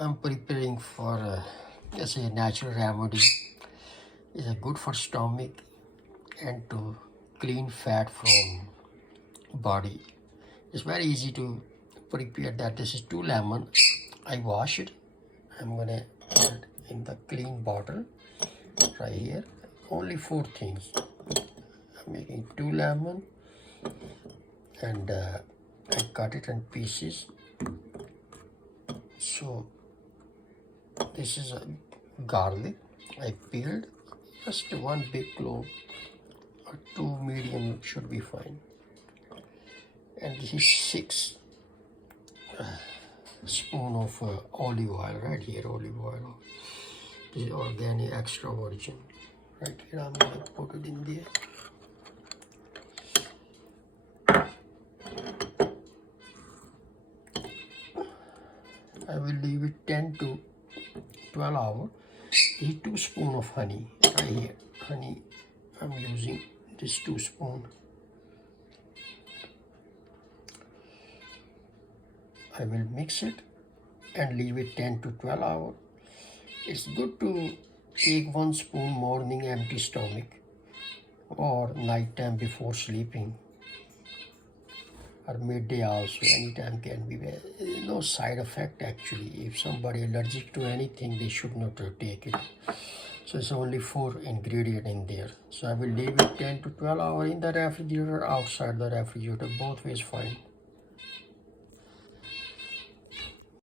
I'm preparing for as a natural remedy. It's good for stomach and to clean fat from body. It's very easy to prepare that. This is 2 lemon. I wash it. I'm gonna put it in the clean bottle right here. Only 4 things. I'm making 2 lemon and I cut it in pieces. So this is a garlic I peeled, just 1 big clove or 2 medium should be fine. And this is 6 spoons of olive oil right here, olive oil. This is organic extra virgin. Right here I'm gonna put it in there. I will leave it 10 to 12 hours. This is 2 spoons of honey right here. Honey, I'm using this 2 spoons. I will mix it and leave it 10 to 12 hours. It's good to take 1 spoon morning empty stomach or night time before sleeping, or midday also, anytime can be. No side effect actually. If somebody allergic to anything, they should not take it. So it's only 4 ingredients in there. So I will leave it 10 to 12 hours in the refrigerator, outside the refrigerator, both ways fine.